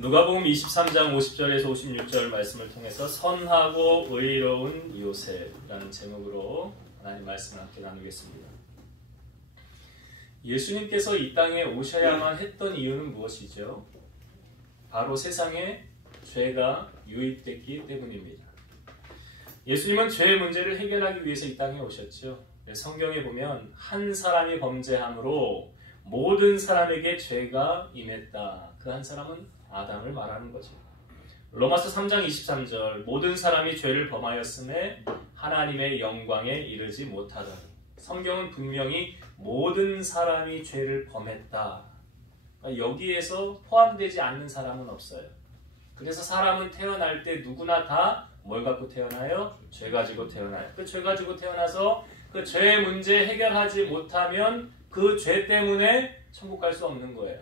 누가복음 23장 50절에서 56절 말씀을 통해서 선하고 의로운 요셉이라는 제목으로 하나님 말씀을 함께 나누겠습니다. 예수님께서 이 땅에 오셔야만 했던 이유는 무엇이죠? 바로 세상에 죄가 유입됐기 때문입니다. 예수님은 죄의 문제를 해결하기 위해서 이 땅에 오셨죠. 성경에 보면 한 사람이 범죄함으로 모든 사람에게 죄가 임했다. 그 한 사람은 아담을 말하는 거죠. 로마서 3장 23절 모든 사람이 죄를 범하였음에 하나님의 영광에 이르지 못하더니 성경은 분명히 모든 사람이 죄를 범했다. 그러니까 여기에서 포함되지 않는 사람은 없어요. 그래서 사람은 태어날 때 누구나 다 뭘 갖고 태어나요? 죄 가지고 태어나요. 그 죄 가지고 태어나서 그 죄의 문제 해결하지 못하면 그 죄 때문에 천국 갈 수 없는 거예요.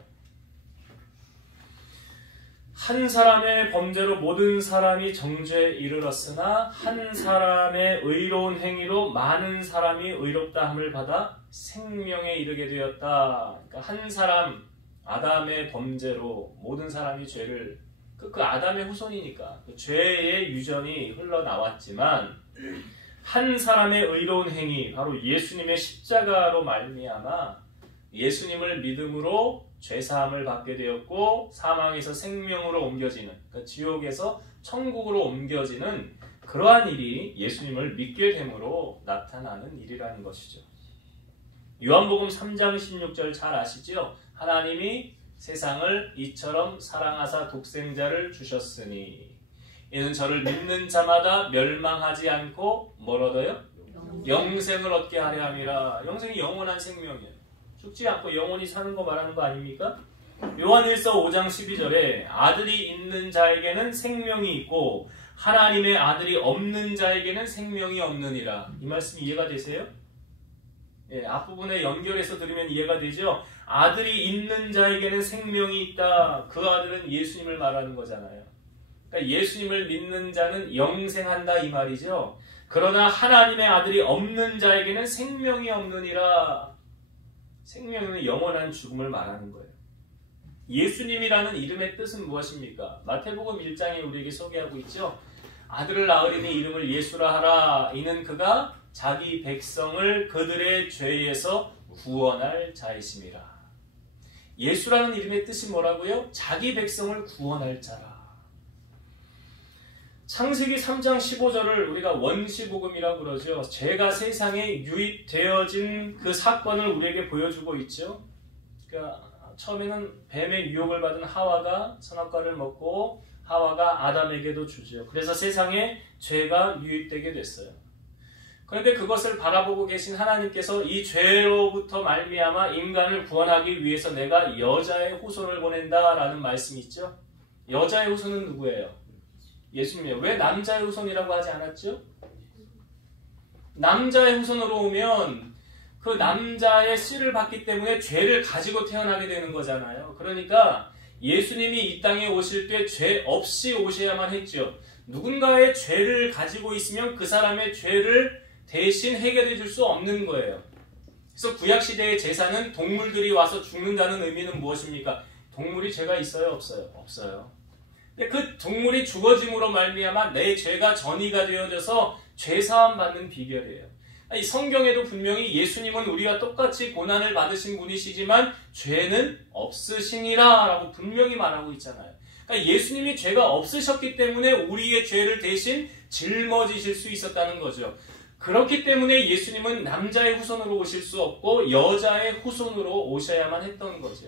한 사람의 범죄로 모든 사람이 정죄에 이르렀으나 한 사람의 의로운 행위로 많은 사람이 의롭다함을 받아 생명에 이르게 되었다. 그러니까 한 사람 아담의 범죄로 모든 사람이 죄를 그 아담의 후손이니까 그 죄의 유전이 흘러나왔지만 한 사람의 의로운 행위 바로 예수님의 십자가로 말미암아 예수님을 믿음으로 죄사함을 받게 되었고 사망에서 생명으로 옮겨지는 그러니까 지옥에서 천국으로 옮겨지는 그러한 일이 예수님을 믿게 됨으로 나타나는 일이라는 것이죠. 요한복음 3장 16절 잘 아시죠? 하나님이 세상을 이처럼 사랑하사 독생자를 주셨으니 이는 저를 믿는 자마다 멸망하지 않고 뭘 얻어요? 영생을 얻게 하려 함이라. 영생이 영원한 생명이에요. 죽지 않고 영원히 사는 거 말하는 거 아닙니까? 요한일서 5장 12절에 아들이 있는 자에게는 생명이 있고 하나님의 아들이 없는 자에게는 생명이 없느니라. 이 말씀이 이해가 되세요? 예, 앞부분에 연결해서 들으면 이해가 되죠? 아들이 있는 자에게는 생명이 있다. 그 아들은 예수님을 말하는 거잖아요. 그러니까 예수님을 믿는 자는 영생한다 이 말이죠. 그러나 하나님의 아들이 없는 자에게는 생명이 없느니라. 생명은 영원한 죽음을 말하는 거예요. 예수님이라는 이름의 뜻은 무엇입니까? 마태복음 1장에 우리에게 소개하고 있죠. 아들을 낳으리니 이름을 예수라 하라. 이는 그가 자기 백성을 그들의 죄에서 구원할 자이심이라. 예수라는 이름의 뜻이 뭐라고요? 자기 백성을 구원할 자라. 창세기 3장 15절을 우리가 원시복음이라고 그러죠. 죄가 세상에 유입되어진 그 사건을 우리에게 보여주고 있죠. 그러니까 처음에는 뱀의 유혹을 받은 하와가 선악과를 먹고 하와가 아담에게도 주죠. 그래서 세상에 죄가 유입되게 됐어요. 그런데 그것을 바라보고 계신 하나님께서 이 죄로부터 말미암아 인간을 구원하기 위해서 내가 여자의 후손을 보낸다라는 말씀이 있죠. 여자의 후손은 누구예요? 예수님이에요. 왜 남자의 후손이라고 하지 않았죠? 남자의 후손으로 오면 그 남자의 씨를 받기 때문에 죄를 가지고 태어나게 되는 거잖아요. 그러니까 예수님이 이 땅에 오실 때 죄 없이 오셔야만 했죠. 누군가의 죄를 가지고 있으면 그 사람의 죄를 대신 해결해 줄 수 없는 거예요. 그래서 구약시대의 제사는 동물들이 와서 죽는다는 의미는 무엇입니까? 동물이 죄가 있어요? 없어요? 없어요. 근데 그 동물이 죽어짐으로 말미암아 내 죄가 전이가 되어져서 죄사함 받는 비결이에요. 이 성경에도 분명히 예수님은 우리와 똑같이 고난을 받으신 분이시지만 죄는 없으시니라 라고 분명히 말하고 있잖아요. 그러니까 예수님이 죄가 없으셨기 때문에 우리의 죄를 대신 짊어지실 수 있었다는 거죠. 그렇기 때문에 예수님은 남자의 후손으로 오실 수 없고 여자의 후손으로 오셔야만 했던 거죠.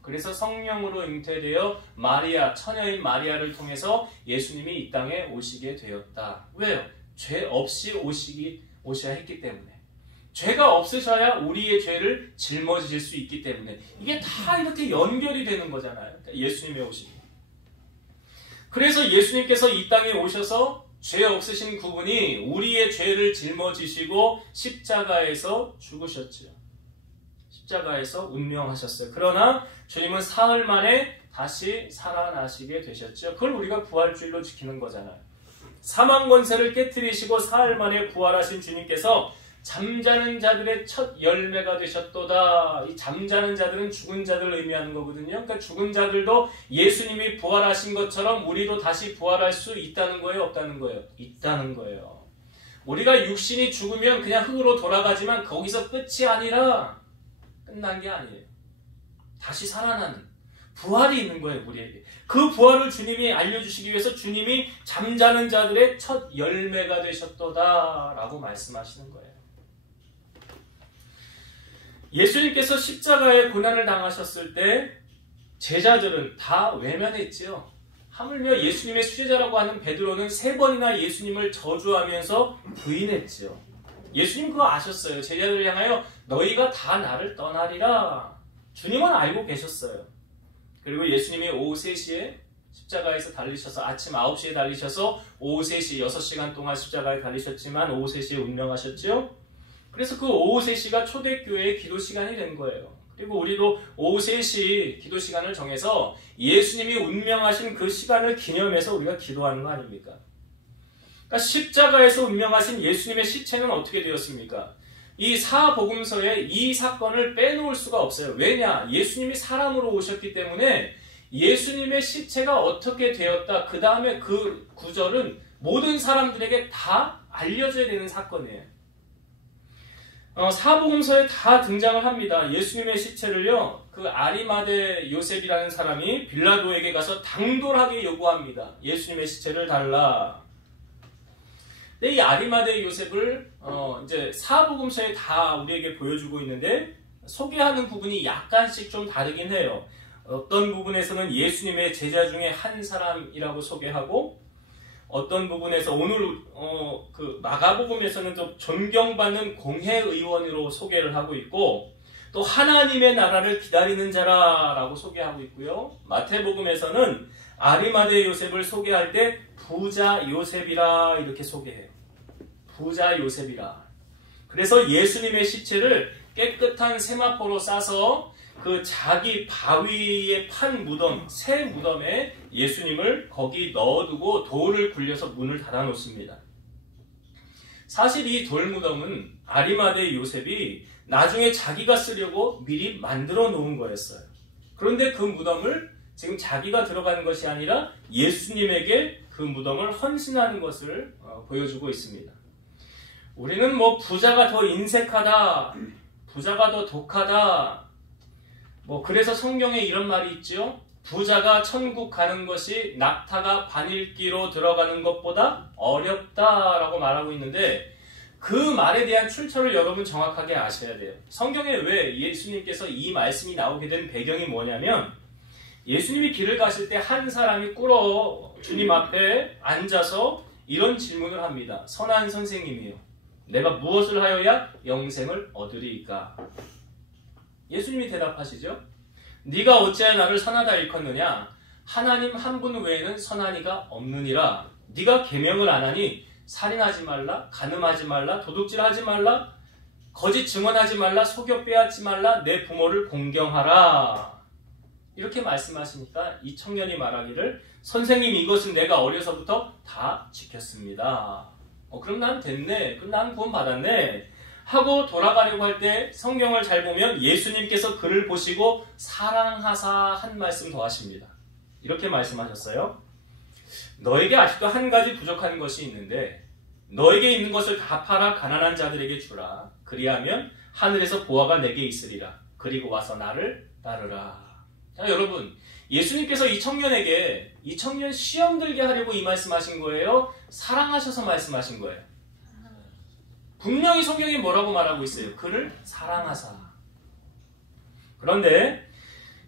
그래서 성령으로 잉태되어 마리아, 처녀인 마리아를 통해서 예수님이 이 땅에 오시게 되었다. 왜요? 죄 없이 오셔야 했기 때문에. 죄가 없으셔야 우리의 죄를 짊어지실 수 있기 때문에. 이게 다 이렇게 연결이 되는 거잖아요. 그러니까 예수님의 오시기. 그래서 예수님께서 이 땅에 오셔서 죄 없으신 그분이 우리의 죄를 짊어지시고 십자가에서 죽으셨죠. 십자가에서 운명하셨어요. 그러나 주님은 사흘 만에 다시 살아나시게 되셨죠. 그걸 우리가 부활주일로 지키는 거잖아요. 사망 권세를 깨뜨리시고 사흘 만에 부활하신 주님께서 잠자는 자들의 첫 열매가 되셨도다. 이 잠자는 자들은 죽은 자들을 의미하는 거거든요. 그러니까 죽은 자들도 예수님이 부활하신 것처럼 우리도 다시 부활할 수 있다는 거예요, 없다는 거예요? 있다는 거예요. 우리가 육신이 죽으면 그냥 흙으로 돌아가지만 거기서 끝이 아니라 끝난 게 아니에요. 다시 살아나는 부활이 있는 거예요, 우리에게. 그 부활을 주님이 알려주시기 위해서 주님이 잠자는 자들의 첫 열매가 되셨도다 라고 말씀하시는 거예요. 예수님께서 십자가의 고난을 당하셨을 때 제자들은 다 외면했지요. 하물며 예수님의 수제자라고 하는 베드로는 3번이나 예수님을 저주하면서 부인했지요. 예수님 그거 아셨어요. 제자들을 향하여 너희가 다 나를 떠나리라. 주님은 알고 계셨어요. 그리고 예수님이 오후 3시에 십자가에서 달리셔서 아침 9시에 달리셔서 오후 3시 6시간 동안 십자가에 달리셨지만 오후 3시에 운명하셨죠. 그래서 그 오후 3시가 초대교회의 기도 시간이 된 거예요. 그리고 우리도 오후 3시 기도 시간을 정해서 예수님이 운명하신 그 시간을 기념해서 우리가 기도하는 거 아닙니까? 그러니까 십자가에서 운명하신 예수님의 시체는 어떻게 되었습니까? 이 사복음서에 이 사건을 빼놓을 수가 없어요. 왜냐? 예수님이 사람으로 오셨기 때문에 예수님의 시체가 어떻게 되었다. 그 다음에 그 구절은 모든 사람들에게 다 알려져야 되는 사건이에요. 사복음서에 다 등장을 합니다. 예수님의 시체를요, 그 아리마대 요셉이라는 사람이 빌라도에게 가서 당돌하게 요구합니다. 예수님의 시체를 달라. 근데 이 아리마대 요셉을 이제 사복음서에 다 우리에게 보여주고 있는데 소개하는 부분이 약간씩 좀 다르긴 해요. 어떤 부분에서는 예수님의 제자 중에 한 사람이라고 소개하고 어떤 부분에서 오늘 그 마가복음에서는 좀 존경받는 공회의원으로 소개를 하고 있고 또 하나님의 나라를 기다리는 자라라고 소개하고 있고요. 마태복음에서는 아리마대 요셉을 소개할 때 부자 요셉이라 이렇게 소개해요. 부자 요셉이라. 그래서 예수님의 시체를 깨끗한 세마포로 싸서 그 자기 바위에 판 무덤, 새 무덤에 예수님을 거기 넣어두고 돌을 굴려서 문을 닫아 놓습니다. 사실 이 돌무덤은 아리마대 요셉이 나중에 자기가 쓰려고 미리 만들어 놓은 거였어요. 그런데 그 무덤을 지금 자기가 들어가는 것이 아니라 예수님에게 그 무덤을 헌신하는 것을 보여주고 있습니다. 우리는 뭐 부자가 더 인색하다, 부자가 더 독하다, 그래서 성경에 이런 말이 있죠. 부자가 천국 가는 것이 낙타가 바늘기로 들어가는 것보다 어렵다라고 말하고 있는데 그 말에 대한 출처를 여러분 정확하게 아셔야 돼요. 성경에 왜 예수님께서 이 말씀이 나오게 된 배경이 뭐냐면 예수님이 길을 가실 때 한 사람이 꿇어 주님 앞에 앉아서 이런 질문을 합니다. 선한 선생님이요, 내가 무엇을 하여야 영생을 얻으리이까? 예수님이 대답하시죠. 네가 어찌하여 나를 선하다 일컫느냐? 하나님 한 분 외에는 선한 이가 없느니라. 네가 계명을 안 하니 살인하지 말라, 간음하지 말라, 도둑질하지 말라, 거짓 증언하지 말라, 속여 빼앗지 말라, 내 부모를 공경하라. 이렇게 말씀하시니까 이 청년이 말하기를 선생님 이것은 내가 어려서부터 다 지켰습니다. 그럼 난 됐네. 그럼 난 구원 받았네. 하고 돌아가려고 할 때 성경을 잘 보면 예수님께서 그를 보시고 사랑하사 한 말씀 더 하십니다. 이렇게 말씀하셨어요. 너에게 아직도 한 가지 부족한 것이 있는데 너에게 있는 것을 다 팔아 가난한 자들에게 주라. 그리하면 하늘에서 보화가 내게 있으리라. 그리고 와서 나를 따르라. 자, 여러분, 예수님께서 이 청년 시험 들게 하려고 이 말씀하신 거예요? 사랑하셔서 말씀하신 거예요? 분명히 성경이 뭐라고 말하고 있어요? 그를 사랑하사. 그런데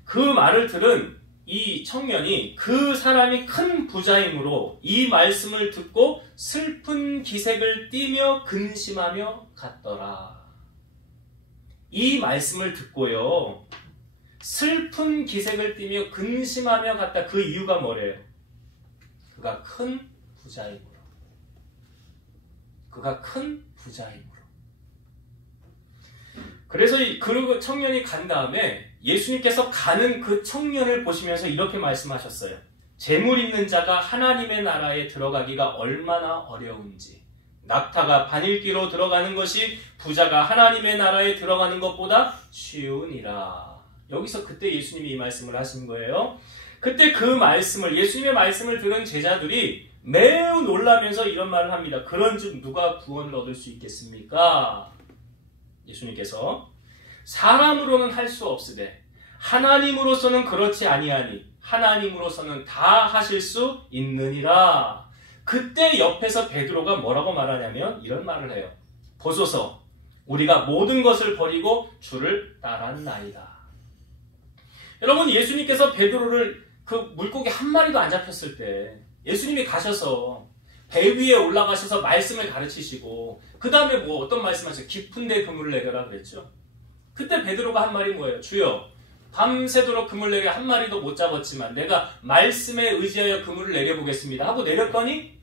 그 말을 들은 이 청년이 그 사람이 큰 부자이므로 이 말씀을 듣고 슬픈 기색을 띠며 근심하며 갔더라. 이 말씀을 듣고요, 슬픈 기색을 띠며 근심하며 갔다. 그 이유가 뭐래요? 그가 큰 부자이므로. 그가 큰 부자이므로. 그래서 그 청년이 간 다음에 예수님께서 가는 그 청년을 보시면서 이렇게 말씀하셨어요. 재물 있는 자가 하나님의 나라에 들어가기가 얼마나 어려운지 낙타가 바늘기로 들어가는 것이 부자가 하나님의 나라에 들어가는 것보다 쉬우니라. 여기서 그때 예수님이 이 말씀을 하신 거예요. 그때 그 말씀을, 예수님의 말씀을 들은 제자들이 매우 놀라면서 이런 말을 합니다. 그런즉 누가 구원을 얻을 수 있겠습니까? 예수님께서 사람으로는 할 수 없으되 하나님으로서는 그렇지 아니하니 하나님으로서는 다 하실 수 있느니라. 그때 옆에서 베드로가 뭐라고 말하냐면 이런 말을 해요. 보소서, 우리가 모든 것을 버리고 주를 따랐나이다. 여러분, 예수님께서 베드로를 그 물고기 한 마리도 안 잡혔을 때 예수님이 가셔서 배 위에 올라가셔서 말씀을 가르치시고 그 다음에 뭐 어떤 말씀하셨어요? 깊은 데 그물을 내려라 그랬죠. 그때 베드로가 한 말이 뭐예요? 주여, 밤새도록 그물 내려 한 마리도 못 잡았지만 내가 말씀에 의지하여 그물을 내려보겠습니다 하고 내렸더니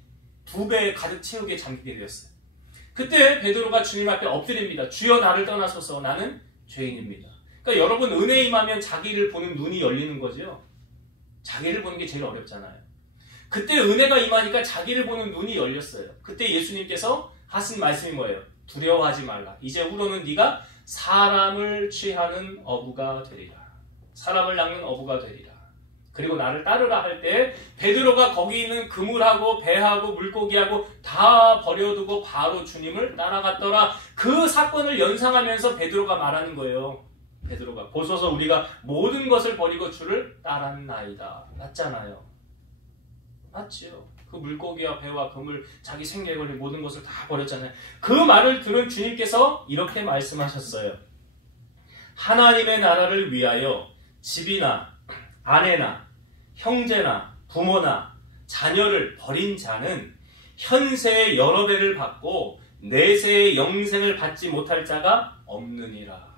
2배 가득 채우게 잠기게 되었어요. 그때 베드로가 주님 앞에 엎드립니다. 주여, 나를 떠나소서, 나는 죄인입니다. 그러니까 여러분, 은혜 임하면 자기를 보는 눈이 열리는 거죠. 자기를 보는 게 제일 어렵잖아요. 그때 은혜가 임하니까 자기를 보는 눈이 열렸어요. 그때 예수님께서 하신 말씀이 뭐예요? 두려워하지 말라. 이제 후로는 네가 사람을 취하는 어부가 되리라. 사람을 낚는 어부가 되리라. 그리고 나를 따르라 할 때 베드로가 거기 있는 그물하고 배하고 물고기하고 다 버려두고 바로 주님을 따라갔더라. 그 사건을 연상하면서 베드로가 말하는 거예요. 베드로가 보소서, 우리가 모든 것을 버리고 주를 따랐나이다. 맞잖아요. 맞지요. 그 물고기와 배와 그물, 자기 생계에 걸린 모든 것을 다 버렸잖아요. 그 말을 들은 주님께서 이렇게 말씀하셨어요. 하나님의 나라를 위하여 집이나 아내나 형제나 부모나 자녀를 버린 자는 현세의 여러 배를 받고 내세의 영생을 받지 못할 자가 없느니라.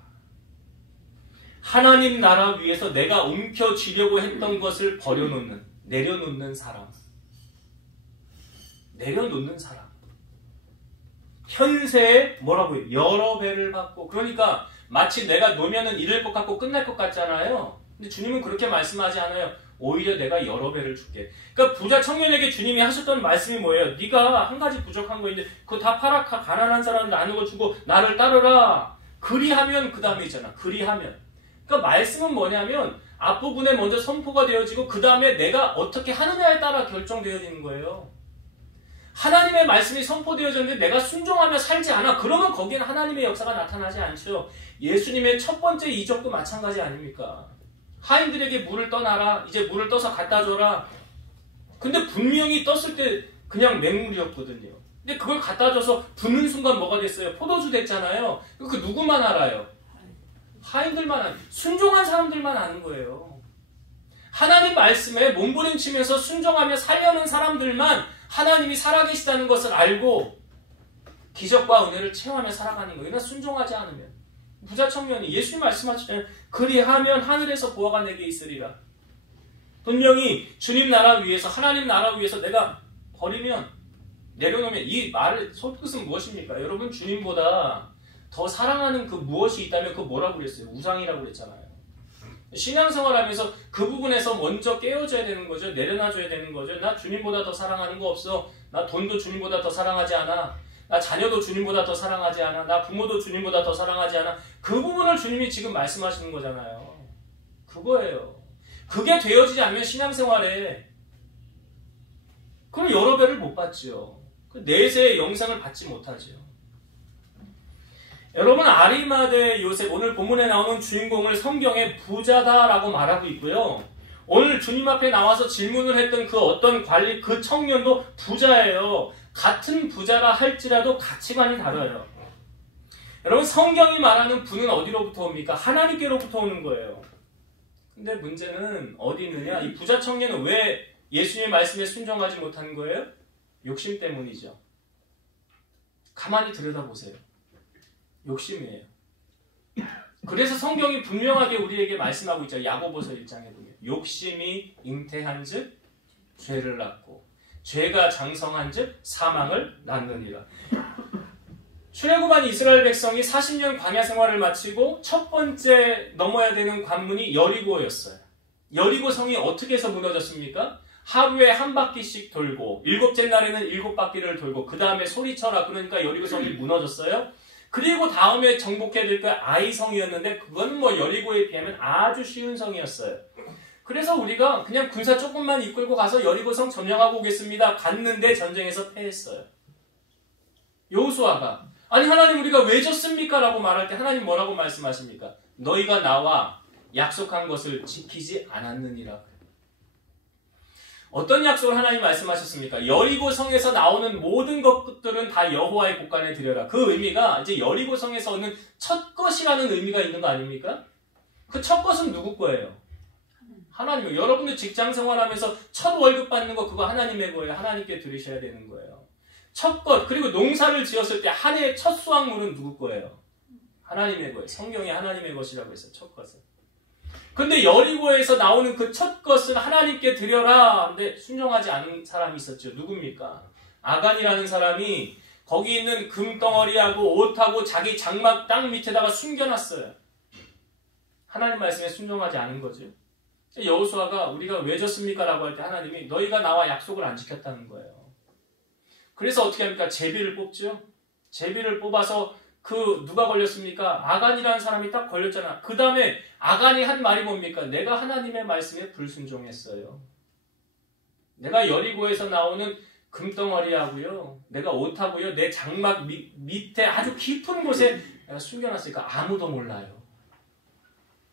하나님 나라 위에서 내가 움켜쥐려고 했던 것을 버려놓는, 내려놓는 사람. 내려놓는 사람. 현세에 뭐라고요? 여러 배를 받고. 그러니까 마치 내가 놓으면은 잃을 것 같고 끝날 것 같잖아요. 근데 주님은 그렇게 말씀하지 않아요. 오히려 내가 여러 배를 줄게. 그러니까 부자 청년에게 주님이 하셨던 말씀이 뭐예요? 네가 한 가지 부족한 거 있는데 그거 다 팔아 가난한 사람 나누고 주고 나를 따르라. 그리하면 그 다음에 있잖아. 그리하면. 그러니까 말씀은 뭐냐면 앞부분에 먼저 선포가 되어지고 그 다음에 내가 어떻게 하느냐에 따라 결정되어지는 거예요. 하나님의 말씀이 선포되어졌는데 내가 순종하며 살지 않아. 그러면 거기에는 하나님의 역사가 나타나지 않죠. 예수님의 첫 번째 이적도 마찬가지 아닙니까? 하인들에게 물을 떠나라. 이제 물을 떠서 갖다 줘라. 근데 분명히 떴을 때 그냥 맹물이었거든요. 근데 그걸 갖다 줘서 붓는 순간 뭐가 됐어요? 포도주 됐잖아요. 그 누구만 알아요? 하인들만, 순종한 사람들만 아는 거예요. 하나님 말씀에 몸부림치면서 순종하며 살려는 사람들만 하나님이 살아계시다는 것을 알고 기적과 은혜를 체험하며 살아가는 거예요. 그러나 순종하지 않으면. 부자 청년이 예수님 말씀하시잖아요. 그리하면 하늘에서 보화가 내게 있으리라. 분명히 주님 나라 위에서, 하나님 나라 위에서 내가 버리면, 내려놓으면, 이 말의 속뜻은 무엇입니까? 여러분, 주님보다 더 사랑하는 그 무엇이 있다면 그거 뭐라고 그랬어요? 우상이라고 그랬잖아요. 신앙생활하면서 그 부분에서 먼저 깨워줘야 되는 거죠. 내려놔줘야 되는 거죠. 나 주님보다 더 사랑하는 거 없어. 나 돈도 주님보다 더 사랑하지 않아. 나 자녀도 주님보다 더 사랑하지 않아. 나 부모도 주님보다 더 사랑하지 않아. 그 부분을 주님이 지금 말씀하시는 거잖아요. 그거예요. 그게 되어지지 않으면 신앙생활에 그럼 여러 배를 못 받죠. 그 내세의 영생을 받지 못하죠. 여러분, 아리마대 요셉, 오늘 본문에 나오는 주인공을 성경에 부자다라고 말하고 있고요. 오늘 주님 앞에 나와서 질문을 했던 그 어떤 관리, 그 청년도 부자예요. 같은 부자라 할지라도 가치관이 다르요. 여러분, 성경이 말하는 부는 어디로부터 옵니까? 하나님께로부터 오는 거예요. 근데 문제는 어디 있느냐? 이 부자 청년은 왜 예수님의 말씀에 순종하지 못한 거예요? 욕심 때문이죠. 가만히 들여다보세요. 욕심이에요. 그래서 성경이 분명하게 우리에게 말씀하고 있죠. 야고보서 1장에 보면 욕심이 잉태한 즉 죄를 낳고 죄가 장성한 즉 사망을 낳느니라. 출애굽한 이스라엘 백성이 40년 광야 생활을 마치고 첫 번째 넘어야 되는 관문이 여리고였어요. 여리고 성이 어떻게 해서 무너졌습니까? 하루에 한 바퀴씩 돌고 7째 날에는 7바퀴를 돌고 그 다음에 소리쳐라. 그러니까 여리고성이 무너졌어요. 그리고 다음에 정복해야 될 거 아이성이었는데 그건 뭐 여리고에 비하면 아주 쉬운 성이었어요. 그래서 우리가 그냥 군사 조금만 이끌고 가서 여리고성 점령하고 오겠습니다. 갔는데 전쟁에서 패했어요. 여호수아가 아니 하나님 우리가 왜 졌습니까? 라고 말할 때 하나님 뭐라고 말씀하십니까? 너희가 나와 약속한 것을 지키지 않았느니라. 어떤 약속을 하나님 말씀하셨습니까? 여리고성에서 나오는 모든 것들은 다 여호와의 곳간에 드려라. 그 의미가 이제 여리고성에서 오는 첫 것이라는 의미가 있는 거 아닙니까? 그 첫 것은 누구 거예요? 하나님이요. 여러분들 직장 생활하면서 첫 월급 받는 거 그거 하나님의 거예요. 하나님께 드리셔야 되는 거예요. 첫 것, 그리고 농사를 지었을 때 한 해의 첫 수확물은 누구 거예요? 하나님의 거예요. 성경에 하나님의 것이라고 했어요. 첫 것은. 근데 여리고에서 나오는 그 첫 것은 하나님께 드려라. 근데 순종하지 않은 사람이 있었죠. 누굽니까? 아간이라는 사람이 거기 있는 금덩어리하고 옷하고 자기 장막 땅 밑에다가 숨겨놨어요. 하나님 말씀에 순종하지 않은 거죠. 여호수아가 우리가 왜 졌습니까? 라고 할 때 하나님이 너희가 나와 약속을 안 지켰다는 거예요. 그래서 어떻게 합니까? 제비를 뽑죠. 제비를 뽑아서 그 누가 걸렸습니까? 아간이라는 사람이 딱 걸렸잖아. 그 다음에 아간이 한 말이 뭡니까? 내가 하나님의 말씀에 불순종했어요. 내가 여리고에서 나오는 금덩어리하고요. 내가 옷하고요. 내 장막 밑에 아주 깊은 곳에 내가 숨겨놨으니까 아무도 몰라요.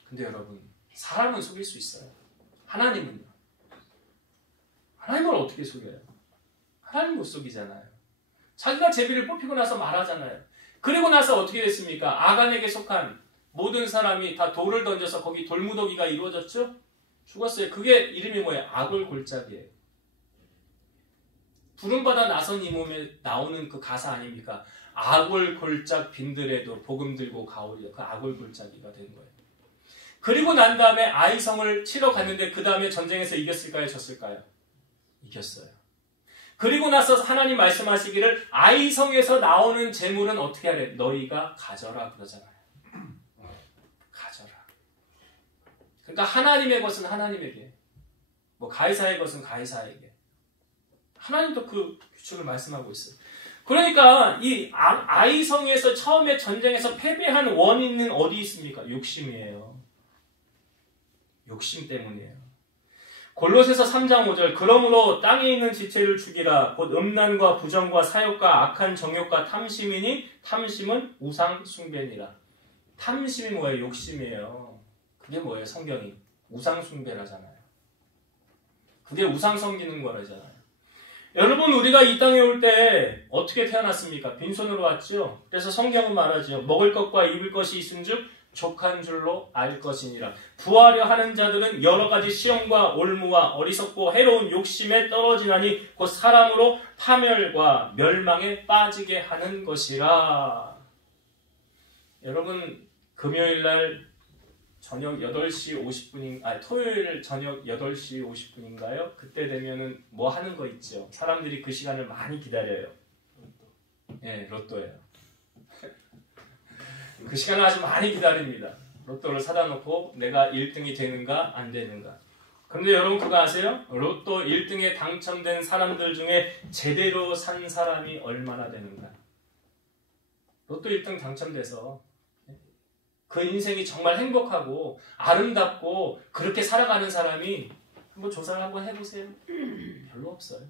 근데 여러분 사람은 속일 수 있어요. 하나님은요? 하나님을 어떻게 속여요? 하나님 못 속이잖아요. 자기가 제비를 뽑히고 나서 말하잖아요. 그리고 나서 어떻게 됐습니까? 아간에게 속한 모든 사람이 다 돌을 던져서 거기 돌무더기가 이루어졌죠? 죽었어요. 그게 이름이 뭐예요? 아골골짜기예요. 부름받아 나선 이 몸에 나오는 그 가사 아닙니까? 아골골짝 빈들에도 복음 들고 가오리요. 그 아골골짜기가 된 거예요. 그리고 난 다음에 아이성을 치러 갔는데 그 다음에 전쟁에서 이겼을까요? 졌을까요? 이겼어요. 그리고 나서 하나님 말씀하시기를 아이성에서 나오는 재물은 어떻게 하래? 너희가 가져라 그러잖아요. 가져라. 그러니까 하나님의 것은 하나님에게, 뭐 가이사의 것은 가이사에게. 하나님도 그 규칙을 말씀하고 있어요. 그러니까 이 아이성에서 처음에 전쟁에서 패배한 원인은 어디 있습니까? 욕심이에요. 욕심 때문이에요. 골로새서 3장 5절 그러므로 땅에 있는 지체를 죽이라 곧 음란과 부정과 사욕과 악한 정욕과 탐심이니 탐심은 우상 숭배니라. 탐심이 뭐예요? 욕심이에요. 그게 뭐예요? 성경이 우상 숭배라잖아요. 그게 우상 섬기는 거라잖아요. 여러분 우리가 이 땅에 올 때 어떻게 태어났습니까? 빈손으로 왔죠. 그래서 성경은 말하죠. 먹을 것과 입을 것이 있은즉 족한 줄로 알 것이니라. 부하려 하는 자들은 여러 가지 시험과 올무와 어리석고 해로운 욕심에 떨어지나니 곧 사람으로 파멸과 멸망에 빠지게 하는 것이라. 여러분 금요일날 저녁 8시 50분 토요일 저녁 8시 50분인가요? 그때 되면은 뭐 하는 거 있죠? 사람들이 그 시간을 많이 기다려요. 예, 로또예요. 그 시간을 아주 많이 기다립니다. 로또를 사다 놓고 내가 1등이 되는가 안 되는가. 그런데 여러분 그거 아세요? 로또 1등에 당첨된 사람들 중에 제대로 산 사람이 얼마나 되는가. 로또 1등 당첨돼서 그 인생이 정말 행복하고 아름답고 그렇게 살아가는 사람이 한번 조사를 한번 해보세요. 별로 없어요.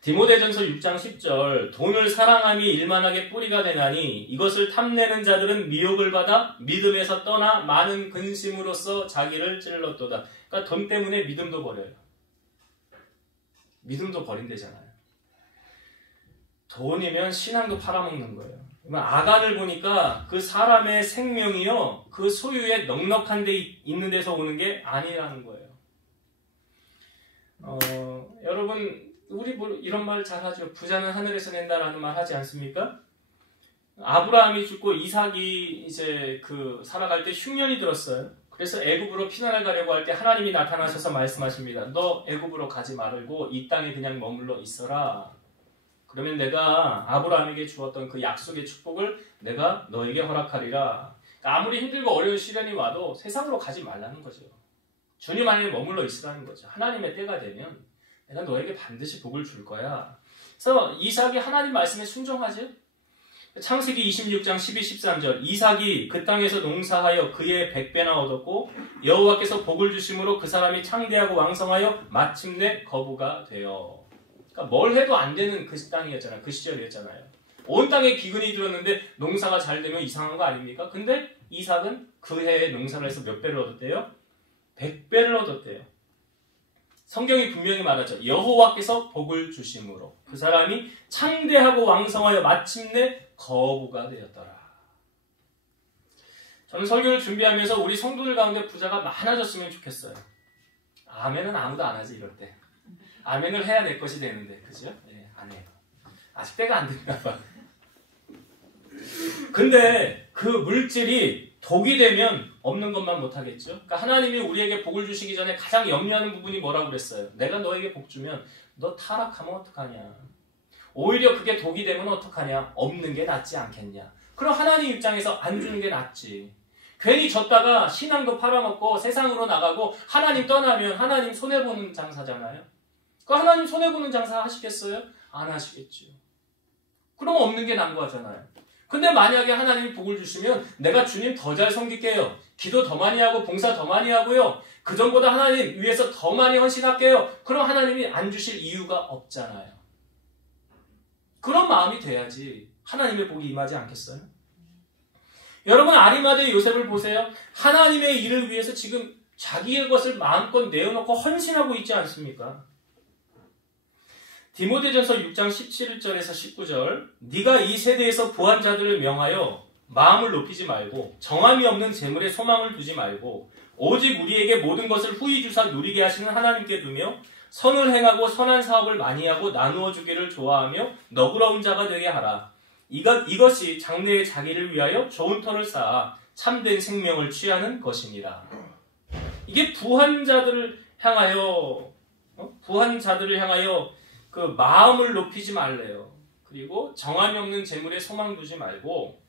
디모데전서 6장 10절 돈을 사랑함이 일만하게 뿌리가 되나니 이것을 탐내는 자들은 미혹을 받아 믿음에서 떠나 많은 근심으로써 자기를 찔렀도다. 그러니까 돈 때문에 믿음도 버려요. 믿음도 버린대잖아요. 돈이면 신앙도 팔아먹는 거예요. 아간을 보니까 그 사람의 생명이요 그 소유에 넉넉한 데 있는 데서 오는 게 아니라는 거예요. 여러분 우리 뭐 이런 말 잘 하죠. 부자는 하늘에서 낸다라는 말 하지 않습니까? 아브라함이 죽고 이삭이 이제 그 살아갈 때 흉년이 들었어요. 그래서 애굽으로 피난을 가려고 할 때 하나님이 나타나셔서 말씀하십니다. 너 애굽으로 가지 말고 이 땅에 그냥 머물러 있어라. 그러면 내가 아브라함에게 주었던 그 약속의 축복을 내가 너에게 허락하리라. 아무리 힘들고 어려운 시련이 와도 세상으로 가지 말라는 거죠. 주님 안에 머물러 있으라는 거죠. 하나님의 때가 되면 내가 너에게 반드시 복을 줄 거야. 그래서 이삭이 하나님 말씀에 순종하죠. 창세기 26장 12, 13절 이삭이 그 땅에서 농사하여 그의 100배나 얻었고 여호와께서 복을 주심으로 그 사람이 창대하고 왕성하여 마침내 거부가 되어. 그러니까 뭘 해도 안 되는 그 땅이었잖아요. 그 시절이었잖아요. 온 땅에 기근이 들었는데 농사가 잘 되면 이상한 거 아닙니까? 근데 이삭은 그 해에 농사를 해서 몇 배를 얻었대요? 100배를 얻었대요. 성경이 분명히 말하죠. 여호와께서 복을 주심으로 그 사람이 창대하고 왕성하여 마침내 거부가 되었더라. 저는 설교를 준비하면서 우리 성도들 가운데 부자가 많아졌으면 좋겠어요. 아멘은 아무도 안 하지 이럴 때. 아멘을 해야 내 것이 되는데, 그죠? 네, 안 해요. 아직 때가 안 됐나 봐. 근데 그 물질이 독이 되면 없는 것만 못하겠죠. 그러니까 하나님이 우리에게 복을 주시기 전에 가장 염려하는 부분이 뭐라고 그랬어요? 내가 너에게 복 주면 너 타락하면 어떡하냐? 오히려 그게 독이 되면 어떡하냐? 없는 게 낫지 않겠냐? 그럼 하나님 입장에서 안 주는 게 낫지. 괜히 줬다가 신앙도 팔아먹고 세상으로 나가고 하나님 떠나면 하나님 손해보는 장사잖아요. 그 하나님 손해보는 장사 하시겠어요? 안 하시겠죠. 그럼 없는 게 나은 거잖아요. 근데 만약에 하나님이 복을 주시면 내가 주님 더 잘 섬길게요. 기도 더 많이 하고 봉사 더 많이 하고요. 그전보다 하나님 위해서 더 많이 헌신할게요. 그럼 하나님이 안 주실 이유가 없잖아요. 그런 마음이 돼야지 하나님의 복이 임하지 않겠어요? 여러분 아리마대 요셉을 보세요. 하나님의 일을 위해서 지금 자기의 것을 마음껏 내어놓고 헌신하고 있지 않습니까? 디모데전서 6장 17절에서 19절 네가 이 세대에서 부한 자들을 명하여 마음을 높이지 말고 정함이 없는 재물에 소망을 두지 말고 오직 우리에게 모든 것을 후히 주사 누리게 하시는 하나님께 두며 선을 행하고 선한 사업을 많이 하고 나누어 주기를 좋아하며 너그러운 자가 되게 하라. 이것이 장래의 자기를 위하여 좋은 터를 쌓아 참된 생명을 취하는 것이니라. 이게 부한 자들을 향하여 그 마음을 높이지 말래요. 그리고 정함이 없는 재물에 소망 두지 말고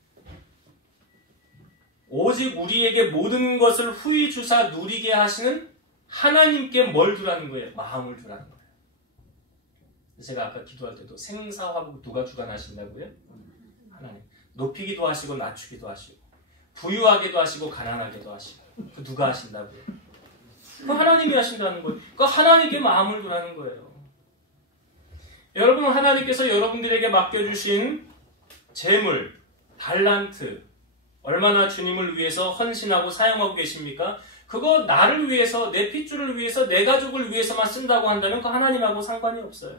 오직 우리에게 모든 것을 후히 주사 누리게 하시는 하나님께 뭘 두라는 거예요? 마음을 두라는 거예요. 제가 아까 기도할 때도 생사화복 누가 주관하신다고요? 하나님. 높이기도 하시고 낮추기도 하시고 부유하게도 하시고 가난하게도 하시고 그 누가 하신다고요? 그 하나님이 하신다는 거예요. 그 하나님께 마음을 두라는 거예요. 여러분 하나님께서 여러분들에게 맡겨주신 재물, 달란트 얼마나 주님을 위해서 헌신하고 사용하고 계십니까? 그거 나를 위해서, 내 핏줄을 위해서, 내 가족을 위해서만 쓴다고 한다면 그 하나님하고 상관이 없어요.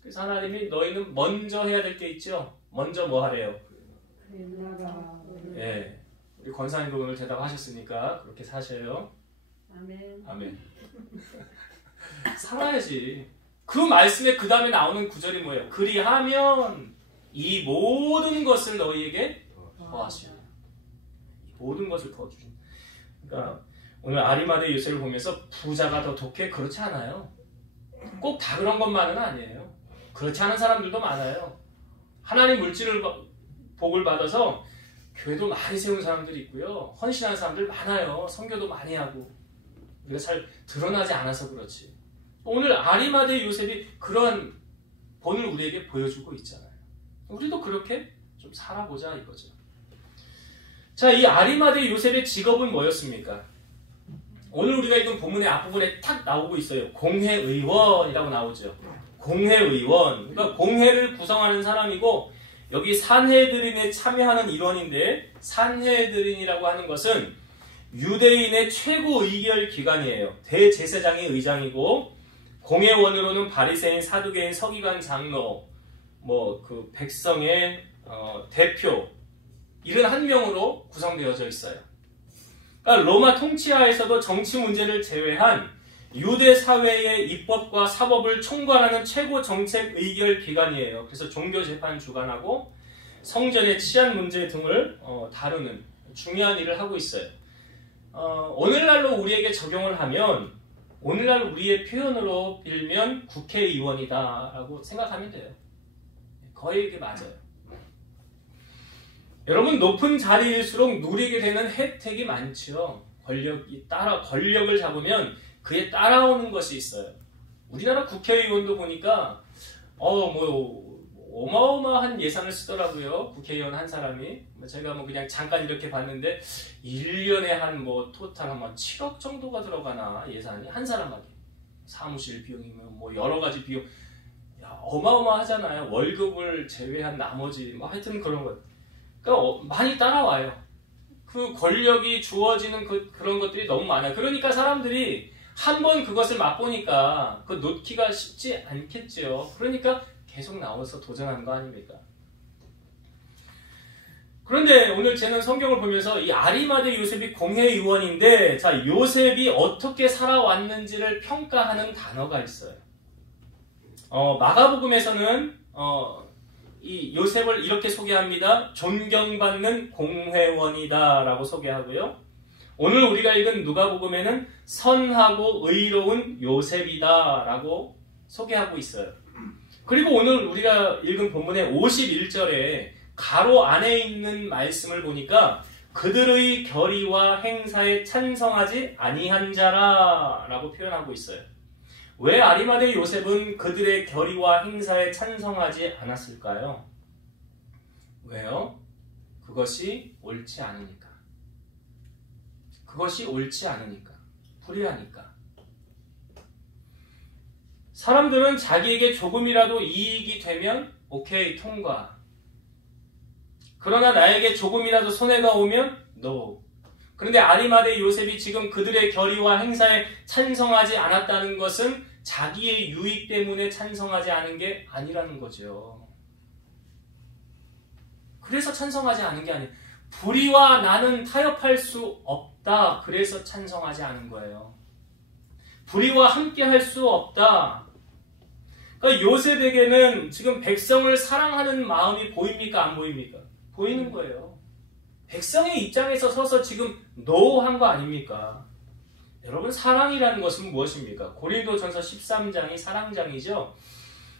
그래서 하나님이 너희는 먼저 해야 될 게 있죠? 먼저 뭐 하래요? 예, 우리 권사님도 오늘 대답하셨으니까 그렇게 사셔요. 아멘. 아멘. 살아야지. 그 말씀에 그 다음에 나오는 구절이 뭐예요? 그리하면 이 모든 것을 너희에게 더하시오. 모든 것을 더주신. 그러니까 오늘 아리마대 요셉을 보면서 부자가 더 독해? 그렇지 않아요. 꼭 다 그런 것만은 아니에요. 그렇지 않은 사람들도 많아요. 하나님 물질을 복을 받아서 교회도 많이 세운 사람들이 있고요. 헌신하는 사람들 많아요. 선교도 많이 하고. 우리가 잘 드러나지 않아서 그렇지. 오늘 아리마대 요셉이 그런 본을 우리에게 보여주고 있잖아요. 우리도 그렇게 좀 살아보자 이거죠. 자, 이 아리마대 요셉의 직업은 뭐였습니까? 오늘 우리가 읽은 본문의 앞부분에 탁 나오고 있어요. 공회의원이라고 나오죠. 공회의원. 그러니까 공회를 구성하는 사람이고 여기 산헤드린에 참여하는 일원인데 산헤드린이라고 하는 것은 유대인의 최고 의결 기관이에요. 대제사장이 의장이고 공회원으로는 바리새인, 사두개인, 서기관, 장로, 그 백성의 대표 이런 한 명으로 구성되어져 있어요. 그러니까 로마 통치하에서도 정치 문제를 제외한 유대 사회의 입법과 사법을 총괄하는 최고 정책 의결 기관이에요. 그래서 종교 재판 주관하고 성전의 치안 문제 등을 다루는 중요한 일을 하고 있어요. 오늘날로 우리에게 적용을 하면 오늘날 우리의 표현으로 빌면 국회의원이다라고 생각하면 돼요. 거의 이게 맞아요. 여러분 높은 자리일수록 누리게 되는 혜택이 많죠. 권력을 잡으면 그에 따라오는 것이 있어요. 우리나라 국회의원도 보니까 어마어마한 예산을 쓰더라고요. 국회의원 한 사람이. 제가 그냥 잠깐 이렇게 봤는데 1년에 한 토탈 한 7억 정도가 들어가나 예산이 한 사람에게. 사무실 비용이면 여러 가지 비용. 어마어마하잖아요. 월급을 제외한 나머지 하여튼 그런 것. 그러니까 많이 따라와요. 그 권력이 주어지는 그런 것들이 너무 많아요. 그러니까 사람들이 한번 그것을 맛보니까 놓기가 쉽지 않겠죠. 그러니까 계속 나와서 도전하는 거 아닙니까? 그런데 오늘 저는 성경을 보면서 이 아리마대 요셉이 공회의원인데, 자, 요셉이 어떻게 살아왔는지를 평가하는 단어가 있어요. 마가복음에서는 이 요셉을 이렇게 소개합니다. 존경받는 공회원이다 라고 소개하고요. 오늘 우리가 읽은 누가복음에는 선하고 의로운 요셉이다 라고 소개하고 있어요. 그리고 오늘 우리가 읽은 본문의 51절에 가로 안에 있는 말씀을 보니까 그들의 결의와 행사에 찬성하지 아니한 자라 라고 표현하고 있어요. 왜 아리마대 요셉은 그들의 결의와 행사에 찬성하지 않았을까요? 왜요? 그것이 옳지 않으니까. 그것이 옳지 않으니까. 불의하니까. 사람들은 자기에게 조금이라도 이익이 되면 오케이, 통과. 그러나 나에게 조금이라도 손해가 오면 no. 그런데 아리마대 요셉이 지금 그들의 결의와 행사에 찬성하지 않았다는 것은 자기의 유익 때문에 찬성하지 않은 게 아니라는 거죠. 그래서 찬성하지 않은 게 아니에요. 불의와 나는 타협할 수 없다. 그래서 찬성하지 않은 거예요. 불의와 함께 할 수 없다. 그러니까 요셉에게는 지금 백성을 사랑하는 마음이 보입니까? 안 보입니까? 보이는 거예요. 백성의 입장에서 서서 지금 노한 거 아닙니까? 여러분, 사랑이라는 것은 무엇입니까? 고린도전서 13장이 사랑장이죠.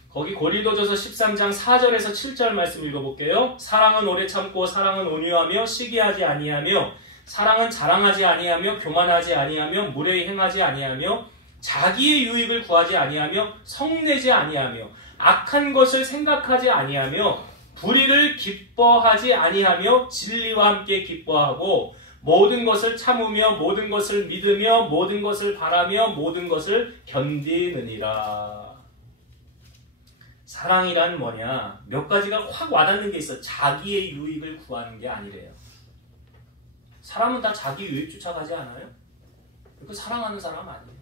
거기 고린도전서 13장 4절에서 7절 말씀 읽어볼게요. 사랑은 오래 참고 사랑은 온유하며 시기하지 아니하며 사랑은 자랑하지 아니하며 교만하지 아니하며 무례히 행하지 아니하며 자기의 유익을 구하지 아니하며 성내지 아니하며 악한 것을 생각하지 아니하며 불의를 기뻐하지 아니하며 진리와 함께 기뻐하고 모든 것을 참으며 모든 것을 믿으며 모든 것을 바라며 모든 것을 견디느니라. 사랑이란 뭐냐? 몇 가지가 확 와닿는 게 있어. 자기의 유익을 구하는 게 아니래요. 사람은 다 자기 유익 쫓아가지 않아요? 그 사랑하는 사람 아니에요.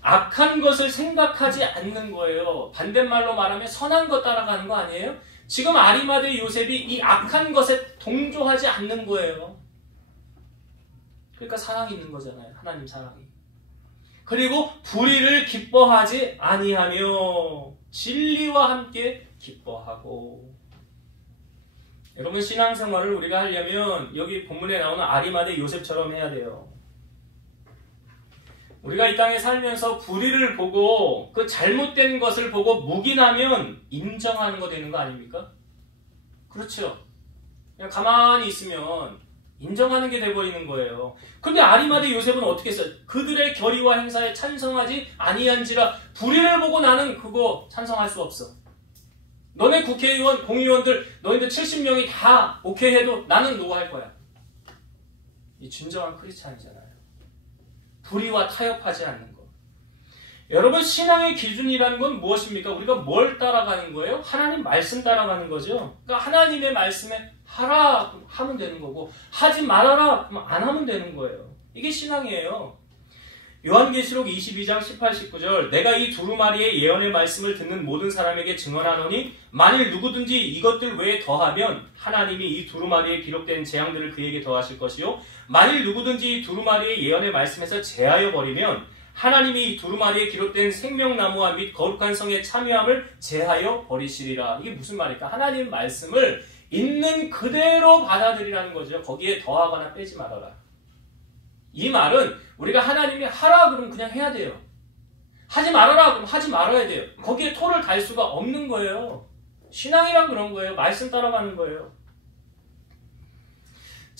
악한 것을 생각하지 않는 거예요. 반대말로 말하면 선한 것 따라가는 거 아니에요? 지금 아리마대 요셉이 이 악한 것에 동조하지 않는 거예요. 그러니까 사랑이 있는 거잖아요. 하나님 사랑이. 그리고 불의를 기뻐하지 아니하며 진리와 함께 기뻐하고. 여러분, 신앙생활을 우리가 하려면 여기 본문에 나오는 아리마대 요셉처럼 해야 돼요. 우리가 이 땅에 살면서 불의를 보고 그 잘못된 것을 보고 묵인하면 인정하는 거 되는 거 아닙니까? 그렇죠. 그냥 가만히 있으면 인정하는 게 돼버리는 거예요. 그런데 아리마대 요셉은 어떻게 했어요? 그들의 결의와 행사에 찬성하지 아니한지라. 불의를 보고 나는 그거 찬성할 수 없어. 너네 국회의원, 공의원들, 너희들 70명이 다 오케이 해도 나는 노 할 거야. 이 진정한 크리스찬이잖아요. 불의와 타협하지 않는 것. 여러분, 신앙의 기준이라는 건 무엇입니까? 우리가 뭘 따라가는 거예요? 하나님 말씀 따라가는 거죠. 그러니까 하나님의 말씀에 하라 그럼 하면 되는 거고, 하지 말아라 그럼 안 하면 되는 거예요. 이게 신앙이에요. 요한계시록 22장 18, 19절 내가 이 두루마리의 예언의 말씀을 듣는 모든 사람에게 증언하노니 만일 누구든지 이것들 외에 더하면 하나님이 이 두루마리에 기록된 재앙들을 그에게 더하실 것이요 만일 누구든지 이 두루마리의 예언의 말씀에서 제하여 버리면 하나님이 이 두루마리에 기록된 생명나무와 및 거룩한 성의 참여함을 제하여 버리시리라. 이게 무슨 말일까? 하나님 말씀을 있는 그대로 받아들이라는 거죠. 거기에 더하거나 빼지 말아라. 이 말은 우리가 하나님이 하라 그러면 그냥 해야 돼요. 하지 말아라 그러면 하지 말아야 돼요. 거기에 토를 달 수가 없는 거예요. 신앙이란 그런 거예요. 말씀 따라가는 거예요.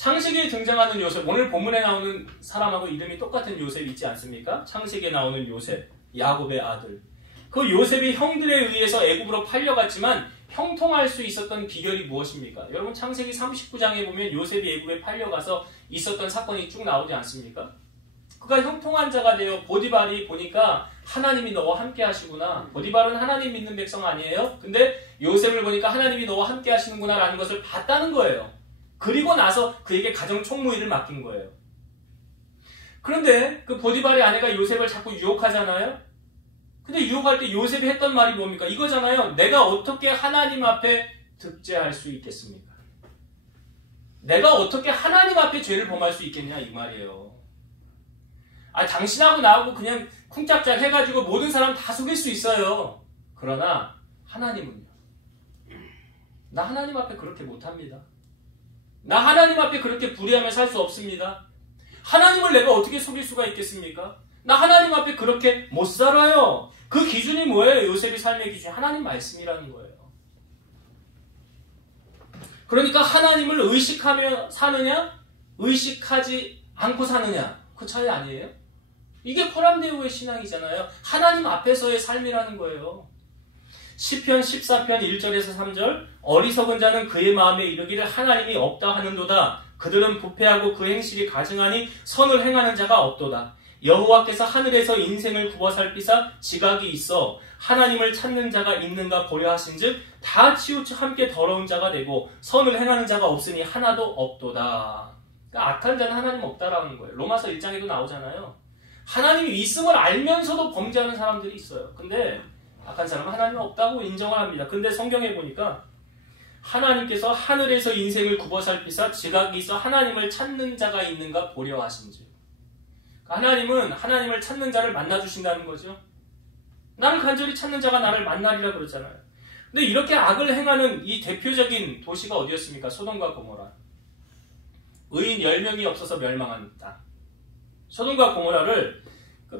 창세기에 등장하는 요셉, 오늘 본문에 나오는 사람하고 이름이 똑같은 요셉 있지 않습니까? 창세기에 나오는 요셉, 야곱의 아들. 그 요셉이 형들에 의해서 애굽으로 팔려갔지만 형통할 수 있었던 비결이 무엇입니까? 여러분 창세기 39장에 보면 요셉이 애굽에 팔려가서 있었던 사건이 쭉 나오지 않습니까? 그가 형통한 자가 되어 보디발이 보니까 하나님이 너와 함께 하시구나. 보디발은 하나님 믿는 백성 아니에요? 근데 요셉을 보니까 하나님이 너와 함께 하시는구나 라는 것을 봤다는 거예요. 그리고 나서 그에게 가정 총무일을 맡긴 거예요. 그런데 그 보디발의 아내가 요셉을 자꾸 유혹하잖아요? 근데 유혹할 때 요셉이 했던 말이 뭡니까? 이거잖아요. 내가 어떻게 하나님 앞에 득죄할 수 있겠습니까? 내가 어떻게 하나님 앞에 죄를 범할 수 있겠냐 이 말이에요. 당신하고 나하고 그냥 쿵짝짝 해가지고 모든 사람 다 속일 수 있어요. 그러나 하나님은요. 나 하나님 앞에 그렇게 못합니다. 나 하나님 앞에 그렇게 불의하며 살 수 없습니다. 하나님을 내가 어떻게 속일 수가 있겠습니까? 나 하나님 앞에 그렇게 못 살아요. 그 기준이 뭐예요? 요셉의 삶의 기준이 하나님 말씀이라는 거예요. 그러니까 하나님을 의식하며 사느냐? 의식하지 않고 사느냐? 그 차이 아니에요? 이게 코람데오의 신앙이잖아요. 하나님 앞에서의 삶이라는 거예요. 시편 14편 1절에서 3절 어리석은 자는 그의 마음에 이르기를 하나님이 없다 하는도다. 그들은 부패하고 그 행실이 가증하니 선을 행하는 자가 없도다. 여호와께서 하늘에서 인생을 굽어 살피사 지각이 있어 하나님을 찾는 자가 있는가 보려 하신즉 다 치우쳐 함께 더러운 자가 되고 선을 행하는 자가 없으니 하나도 없도다. 그러니까 악한 자는 하나님 없다라는 거예요. 로마서 1장에도 나오잖아요. 하나님이 있음을 알면서도 범죄하는 사람들이 있어요. 근데 악한 사람은 하나님 없다고 인정을 합니다. 근데 성경에 보니까 하나님께서 하늘에서 인생을 굽어 살피사 지각이 있어 하나님을 찾는 자가 있는가 보려 하신즉 하나님은 하나님을 찾는 자를 만나주신다는 거죠. 나를 간절히 찾는 자가 나를 만나리라 그러잖아요. 근데 이렇게 악을 행하는 이 대표적인 도시가 어디였습니까? 소돔과 고모라. 의인 10명이 없어서 멸망한 땅. 소돔과 고모라를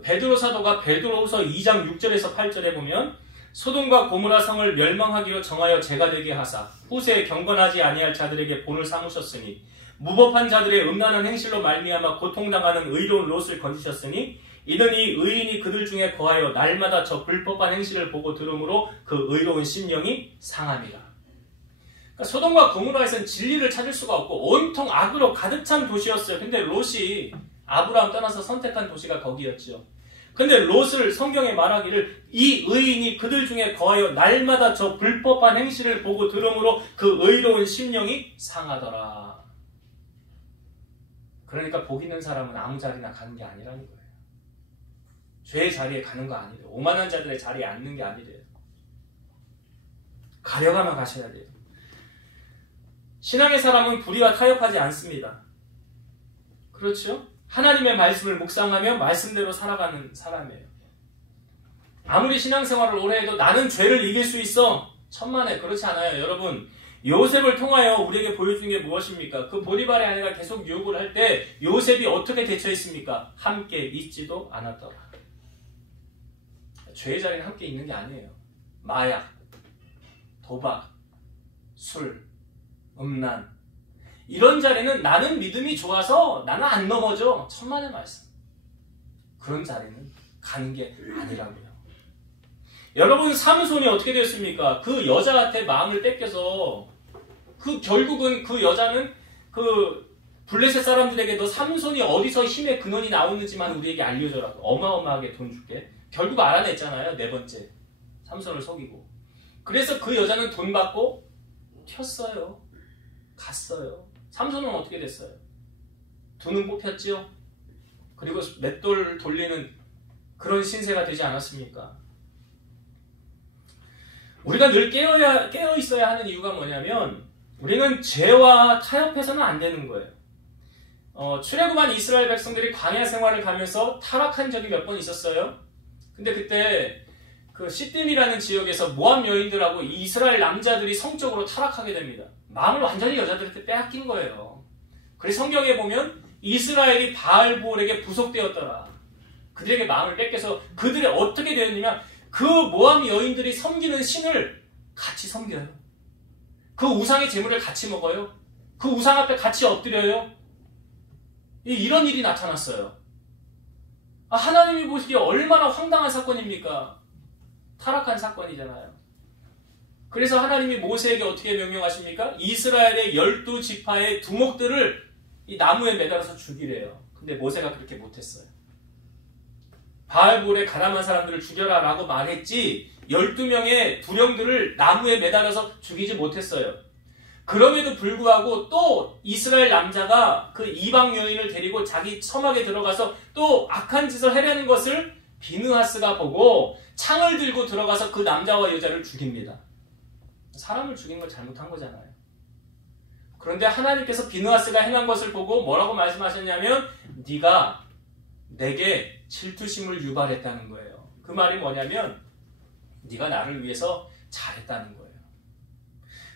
베드로 사도가 베드로후서 2장 6절에서 8절에 보면 소돔과 고모라 성을 멸망하기로 정하여 제가 되게 하사 후세에 경건하지 아니할 자들에게 본을 삼으셨으니 무법한 자들의 음란한 행실로 말미암아 고통당하는 의로운 롯을 건지셨으니 이는 이 의인이 그들 중에 거하여 날마다 저 불법한 행실을 보고 들음으로 그 의로운 심령이 상함이라. 그러니까 소돔과 고모라에서는 진리를 찾을 수가 없고 온통 악으로 가득 찬 도시였어요. 근데 롯이 아브라함 떠나서 선택한 도시가 거기였죠. 근데 롯을 성경에 말하기를 이 의인이 그들 중에 거하여 날마다 저 불법한 행실을 보고 들음으로 그 의로운 심령이 상하더라. 그러니까 복 있는 사람은 아무 자리나 가는 게 아니라는 거예요. 죄의 자리에 가는 거 아니래요. 오만한 자들의 자리에 앉는 게 아니래요. 가려가며 가셔야 돼요. 신앙의 사람은 불의와 타협하지 않습니다. 그렇죠? 하나님의 말씀을 묵상하며 말씀대로 살아가는 사람이에요. 아무리 신앙생활을 오래 해도 나는 죄를 이길 수 있어. 천만에 그렇지 않아요. 여러분 요셉을 통하여 우리에게 보여준 게 무엇입니까? 그 보디발의 아내가 계속 유혹을 할 때 요셉이 어떻게 대처했습니까? 함께 있지도 않았더라. 죄의 자리는 함께 있는 게 아니에요. 마약, 도박, 술, 음란 이런 자리는 나는 믿음이 좋아서 나는 안 넘어져. 천만의 말씀. 그런 자리는 가는 게 아니라고요. 여러분 삼손이 어떻게 됐습니까? 그 여자한테 마음을 뺏겨서 결국은 그 여자는 그 블레셋 사람들에게 너 삼손이 어디서 힘의 근원이 나오는지만 우리에게 알려줘라. 어마어마하게 돈 줄게. 결국 알아냈잖아요. 4번째. 삼손을 속이고. 그래서 그 여자는 돈 받고 튀었어요. 갔어요. 삼손은 어떻게 됐어요? 두 눈 뽑혔죠? 그리고 맷돌 돌리는 그런 신세가 되지 않았습니까? 우리가 늘 깨어 있어야 하는 이유가 뭐냐면 우리는 죄와 타협해서는 안 되는 거예요. 출애굽한 이스라엘 백성들이 광야 생활을 가면서 타락한 적이 몇 번 있었어요. 근데 그때 그 시딤이라는 지역에서 모압 여인들하고 이스라엘 남자들이 성적으로 타락하게 됩니다. 마음을 완전히 여자들한테 빼앗긴 거예요. 그래서 성경에 보면 이스라엘이 바알볼에게 부속되었더라. 그들에게 마음을 뺏겨서 그들이 어떻게 되었냐면 그 모압 여인들이 섬기는 신을 같이 섬겨요. 그 우상의 제물을 같이 먹어요. 그 우상 앞에 같이 엎드려요. 이런 일이 나타났어요. 하나님이 보시기에 얼마나 황당한 사건입니까? 타락한 사건이잖아요. 그래서 하나님이 모세에게 어떻게 명령하십니까? 이스라엘의 12지파의 두목들을 이 나무에 매달아서 죽이래요. 근데 모세가 그렇게 못했어요. 바알볼에 가담한 사람들을 죽여라 라고 말했지 12명의 두령들을 나무에 매달아서 죽이지 못했어요. 그럼에도 불구하고 또 이스라엘 남자가 그 이방 여인을 데리고 자기 서막에 들어가서 또 악한 짓을 해내는 것을 비느하스가 보고 창을 들고 들어가서 그 남자와 여자를 죽입니다. 사람을 죽인 걸 잘못한 거잖아요. 그런데 하나님께서 비느하스가 행한 것을 보고 뭐라고 말씀하셨냐면 네가 내게 질투심을 유발했다는 거예요. 그 말이 뭐냐면 네가 나를 위해서 잘했다는 거예요.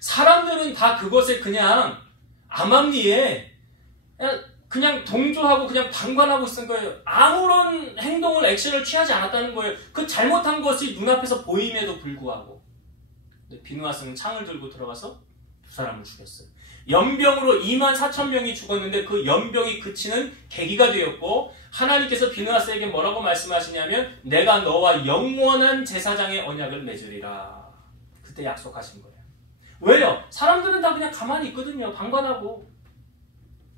사람들은 다 그것에 그냥 암암리에 그냥 동조하고 그냥 방관하고 있는 거예요. 아무런 행동을 액션을 취하지 않았다는 거예요. 그 잘못한 것이 눈앞에서 보임에도 불구하고. 근데 비느하스는 창을 들고 들어가서 두 사람을 죽였어요. 연병으로 24,000명이 죽었는데 그 연병이 그치는 계기가 되었고 하나님께서 비느하스에게 뭐라고 말씀하시냐면 내가 너와 영원한 제사장의 언약을 맺으리라. 그때 약속하신 거예요. 왜요? 사람들은 다 그냥 가만히 있거든요. 방관하고.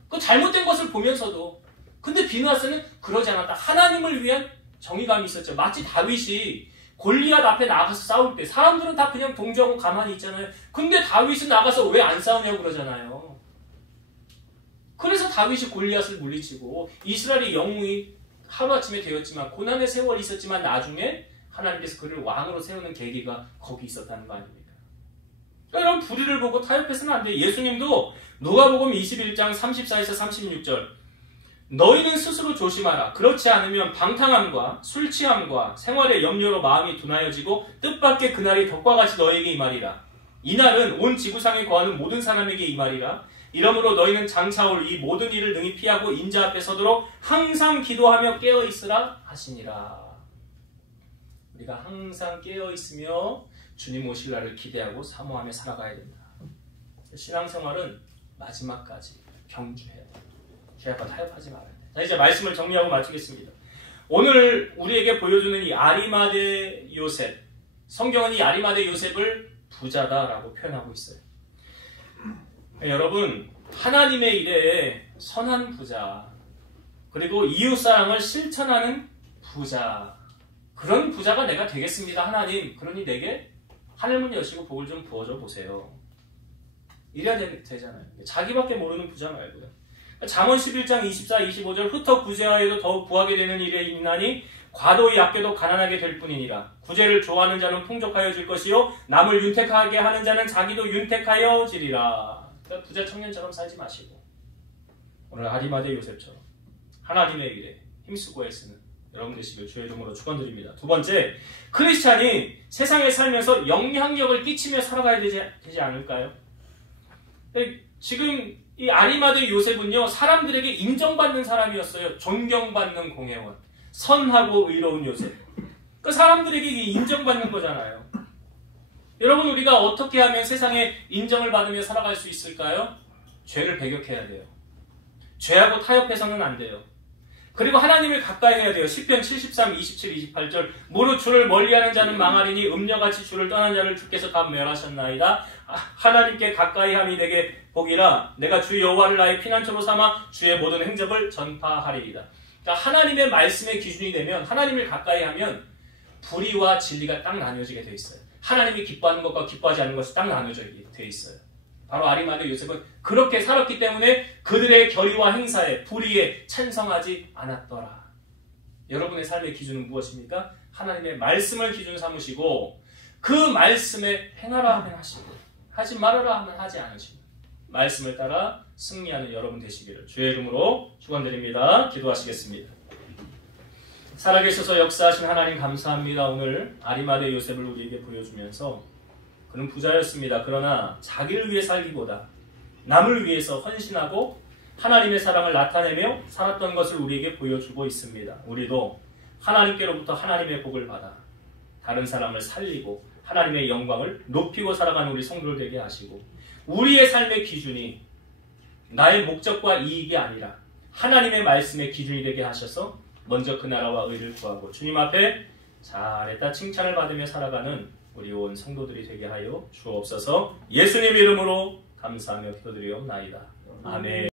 그 잘못된 것을 보면서도. 근데 비느하스는 그러지 않았다. 하나님을 위한 정의감이 있었죠. 마치 다윗이 골리앗 앞에 나가서 싸울 때 사람들은 다 그냥 동조하고 가만히 있잖아요. 근데 다윗은 나가서 왜 안 싸우냐고 그러잖아요. 그래서 다윗이 골리앗을 물리치고 이스라엘의 영웅이 하루아침에 되었지만 고난의 세월이 있었지만 나중에 하나님께서 그를 왕으로 세우는 계기가 거기 있었다는 거 아닙니까? 그러니까 이런 불의를 보고 타협해서는 안 돼요. 예수님도 누가복음 21장 34에서 36절 너희는 스스로 조심하라. 그렇지 않으면 방탕함과 술 취함과 생활의 염려로 마음이 둔하여지고 뜻밖의 그날이 덕과 같이 너희에게 임하리라. 이날은 온 지구상에 거하는 모든 사람에게 임하리라. 이러므로 너희는 장차 올 이 모든 일을 능히 피하고 인자 앞에 서도록 항상 기도하며 깨어있으라 하시니라. 우리가 항상 깨어있으며 주님 오실 날을 기대하고 사모하며 살아가야 됩니다. 신앙생활은 마지막까지 경주해야 돼요. 죄악과 타협하지 말아야 돼요. 자, 이제 말씀을 정리하고 마치겠습니다. 오늘 우리에게 보여주는 이 아리마대 요셉, 성경은 이 아리마대 요셉을 부자다라고 표현하고 있어요. 여러분, 하나님의 일에 선한 부자, 그리고 이웃사랑을 실천하는 부자, 그런 부자가 내가 되겠습니다. 하나님, 그러니 내게 하늘문 여시고 복을 좀 부어줘 보세요. 이래야 되잖아요. 자기밖에 모르는 부자 말고요. 잠언 11장 24, 25절 흩어 구제하여도 더욱 구하게 되는 일에 있나니 과도히 아껴도 가난하게 될 뿐이니라. 구제를 좋아하는 자는 풍족하여 질 것이요 남을 윤택하게 하는 자는 자기도 윤택하여 지리라. 그러니까 부자 청년처럼 살지 마시고 오늘 아리마대 요셉처럼 하나님의 일에 힘쓰고 애쓰는 여러분 되시길 주의 이름으로 축원드립니다. 두 번째, 크리스찬이 세상에 살면서 영향력을 끼치며 살아가야 되지 않을까요? 지금 이 아리마대 요셉은요, 사람들에게 인정받는 사람이었어요. 존경받는 공회원, 선하고 의로운 요셉. 그 사람들에게 인정받는 거잖아요. 여러분, 우리가 어떻게 하면 세상에 인정을 받으며 살아갈 수 있을까요? 죄를 배격해야 돼요. 죄하고 타협해서는 안 돼요. 그리고 하나님을 가까이 해야 돼요. 시편 73, 27, 28절 무릇 주를 멀리하는 자는 망하리니 음녀같이 주를 떠난 자를 주께서 다 멸하셨나이다. 하나님께 가까이함이 내게 복이라. 내가 주 여호와를 나의 피난처로 삼아 주의 모든 행적을 전파하리이다. 그러니까 하나님의 말씀의 기준이 되면, 하나님을 가까이 하면 불의와 진리가 딱 나뉘어지게 돼 있어요. 하나님이 기뻐하는 것과 기뻐하지 않는 것이 딱 나뉘어지게 돼 있어요. 바로 아리마대 요셉은 그렇게 살았기 때문에 그들의 결의와 행사에, 불의에 찬성하지 않았더라. 여러분의 삶의 기준은 무엇입니까? 하나님의 말씀을 기준 삼으시고 그 말씀에 행하라 하면 하시고 하지 말아라 하면 하지 않으시고 말씀을 따라 승리하는 여러분 되시기를 주의 이름으로 축원드립니다. 기도하시겠습니다. 살아계셔서 역사하신 하나님 감사합니다. 오늘 아리마대 요셉을 우리에게 보여주면서 그는 부자였습니다. 그러나 자기를 위해 살기보다 남을 위해서 헌신하고 하나님의 사랑을 나타내며 살았던 것을 우리에게 보여주고 있습니다. 우리도 하나님께로부터 하나님의 복을 받아 다른 사람을 살리고 하나님의 영광을 높이고 살아가는 우리 성도들 되게 하시고, 우리의 삶의 기준이 나의 목적과 이익이 아니라 하나님의 말씀의 기준이 되게 하셔서 먼저 그 나라와 의를 구하고 주님 앞에 잘했다 칭찬을 받으며 살아가는 우리 온 성도들이 되게 하여 주옵소서. 예수님 이름으로 감사하며 기도드리옵나이다. 아멘.